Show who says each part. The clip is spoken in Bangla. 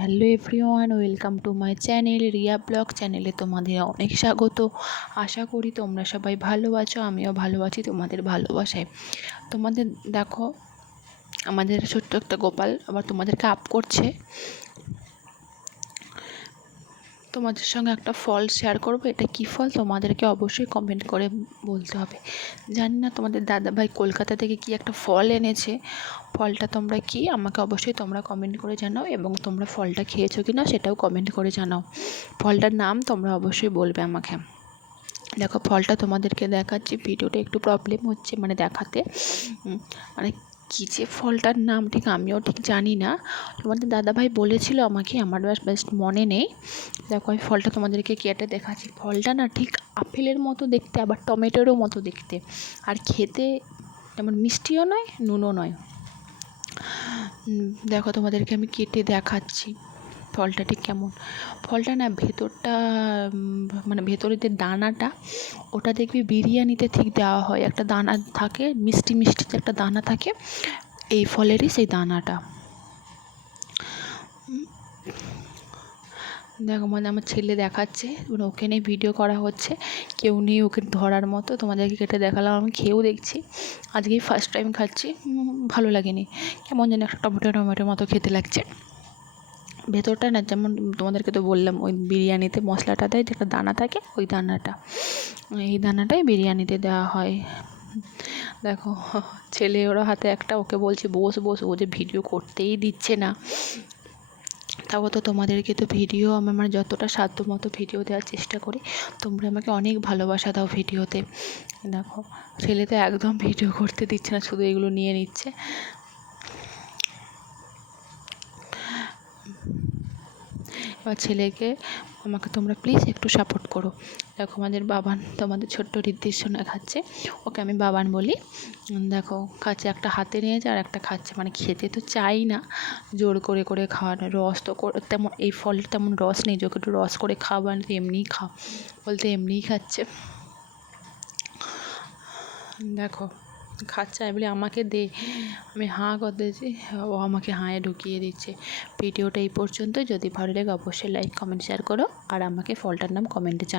Speaker 1: Hello everyone, welcome to my channel Riya vlog চ্যানেলে তোমাদের অনেক স্বাগত। আশা করি তোমরা সবাই ভালো আছো, আমিও ভালো আছি তোমাদের ভালোবাসায়। তোমাদের দেখো, আমাদের ছোট্ট একটা গোপাল আবার তোমাদেরকে আপ করছে। তোমাদের সঙ্গে একটা ফল শেয়ার করব। এটা কী ফল? তোমাদেরকে অবশ্যই কমেন্ট করে বলতে হবে। জানি না তোমাদের দাদাভাই কলকাতা থেকে কি একটা ফল এনেছে। ফলটা তোমরা কি? আমাকে অবশ্যই তোমরা কমেন্ট করে জানাও এবং তোমরা ফলটা খেয়েছো কি না সেটাও কমেন্ট করে জানাও। ফলটার নাম তোমরা অবশ্যই বলবে আমাকে। দেখো, ফলটা তোমাদেরকে দেখাচ্ছি। ভিডিওটা একটু প্রবলেম হচ্ছে মানে দেখাতে। মানে কী যে ফলটার নাম ঠিক আমিও ঠিক জানি না। তোমাদের দাদাভাই বলেছিল আমাকে আমার বেস্ট মনে নেই। দেখো, আমি ফলটা তোমাদেরকে কেটে দেখাচ্ছি। ফলটা না ঠিক আপেলের মতো দেখতে, আবার টমেটোরও মতো দেখতে। আর খেতে তেমন মিষ্টিও নয়, নুনও নয়। দেখো, তোমাদেরকে আমি কেটে দেখাচ্ছি। ফলটা ঠিক কেমন? ফলটা না ভেতরটা মানে ভেতরে যে দানাটা, ওটা দেখবি বিরিয়ানিতে ঠিক দেওয়া হয়। একটা দানা থাকে, মিষ্টি মিষ্টি যে একটা দানা থাকে, এই ফলেরই সেই দানাটা। দেখো মানে আমার ছেলে দেখাচ্ছে মানে ওকে নিয়ে ভিডিও করা হচ্ছে। কেউ নেই ওকে ধরার মতো, তোমাদেরকে কেটে দেখালাম, আমি খেয়েও দেখছি। আজকেই ফার্স্ট টাইম খাচ্ছি ভালো লাগেনি। কেমন যেন একটা টমেটো টমেটোর মতো খেতে লাগছে। ভেতরটা না যেমন তোমাদেরকে তো বললাম, ওই বিরিয়ানিতে মশলাটা দেয়, যেটা দানা থাকে, ওই দানাটা। এই দানাটাই বিরিয়ানিতে দেওয়া হয়। দেখো, ছেলে ওরা হাতে একটা, ওকে বলছি, বস বস। ও যে ভিডিও করতেই দিচ্ছে না। তাও তো তোমাদেরকে তো ভিডিও, আমি আমার যতটা সাধ্য মতো ভিডিও দেওয়ার চেষ্টা করি, তোমরা আমাকে অনেক ভালোবাসা দাও ভিডিওতে। দেখো, ছেলে তো একদম ভিডিও করতে দিচ্ছে না, শুধু এগুলো নিয়ে নিচ্ছে। এবার ছেলেকে আমাকে তোমরা প্লিজ একটু সাপোর্ট করো। দেখো আমাদের বাবান তোমাদের ছোট্ট ঋদ্ধির সোনা খাচ্ছে। ওকে আমি বাবান বলি দেখো খাচ্ছে একটা হাতে নিয়েছে আর একটা খাচ্ছে। মানে খেতে তো চাই না জোর করে করে খাওয়ানো, রস তো তেমন এই ফলটা তেমন রস নেই যোকে একটু রস করে খাওয়ান তো এমনিই খাও বলতে এমনিই খাচ্ছে। দেখো খাচ্ছে। আমি বলি, আমাকে দে। আমি হাঁ করতেছি ও আমাকে হাঁয়ে ঢুকিয়ে দিচ্ছে। ভিডিওটা এই পর্যন্ত যদি ভালো লাগে, অবশ্যই লাইক কমেন্ট শেয়ার করো। আর আমাকে ফলটার নাম কমেন্টে জানাও।